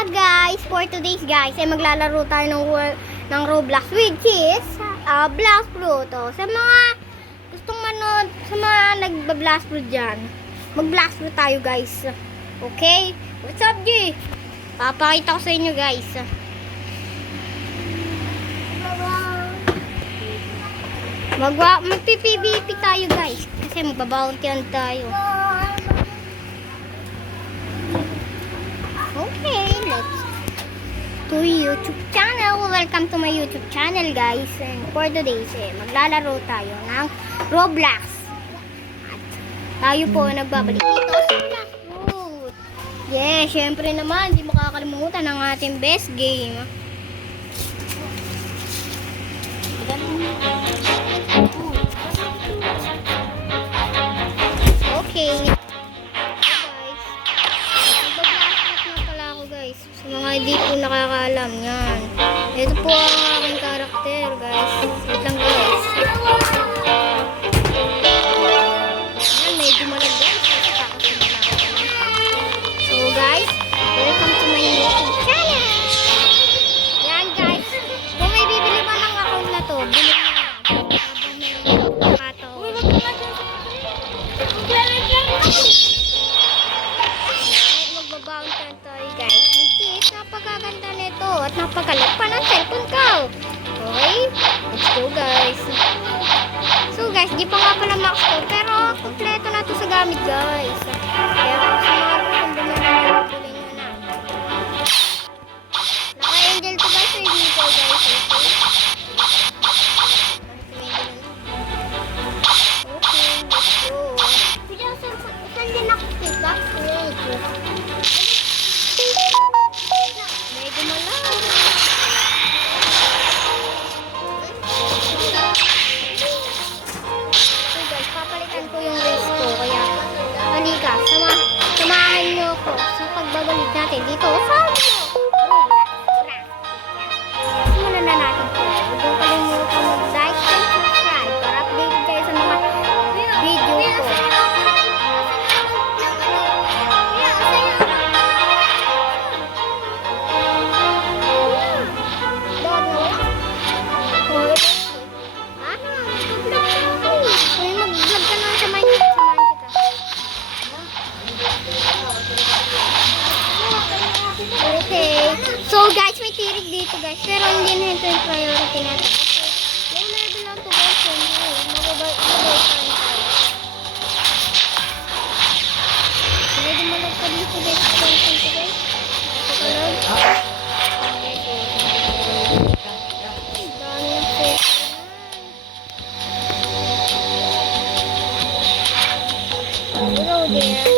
Guys, for today's guys ay maglalaro tayo ng Roblox which is Blast Fruit. Sa mga gustong manood, sa mga nagba-Blast Fruit dyan, mag-Blast Fruit tayo guys. Okay? What's up G? Papakita ko sa inyo guys. Magpi-PVP tayo guys kasi magbabounty tayo. Okay, let's to YouTube channel. Welcome to my YouTube channel guys. And for today's maglalaro tayo ng Roblox. At tayo po nagbabalik dito sa Blast Fruit. Yeah, syempre naman, di makakalimutan ang ating best game. Okay. Sa mga hindi po nakakaalam yan. Ito po ang aking karakter guys. Wait lang guys. Yan, medyo malagyan. So guys, welcome to my YouTube channel. Yan guys. Kung may bibili pa ng account na to, bili mo na. Habang may magbabountan tayo guys. Napakaganda nito at napakalit pa ng cellphone ko. Okay? Let's go guys. So guys, di pa nga pala max to, pero kompleto na to sa gamit guys. Kaya kung sa mga kung bumili nyo na. Naka-angel to guys, so hindi po guys. Okay, let's go. Saan din nakikita? Samahan nyo ako sa pagbabalik natin dito sa simulan na natin po. Huwag kalimutan mag-like and subscribe para updated kayo sa mga video ko. Mag-vlog ka na sa mga okay. So guys, may tirik dito guys. Pero hindi na ito yung priority natin. Low level lang to guys. So mababay tayo. Medyo malag pa dito guys. Content to guys. Pagkakalog. Dami ng pwede. Hello there.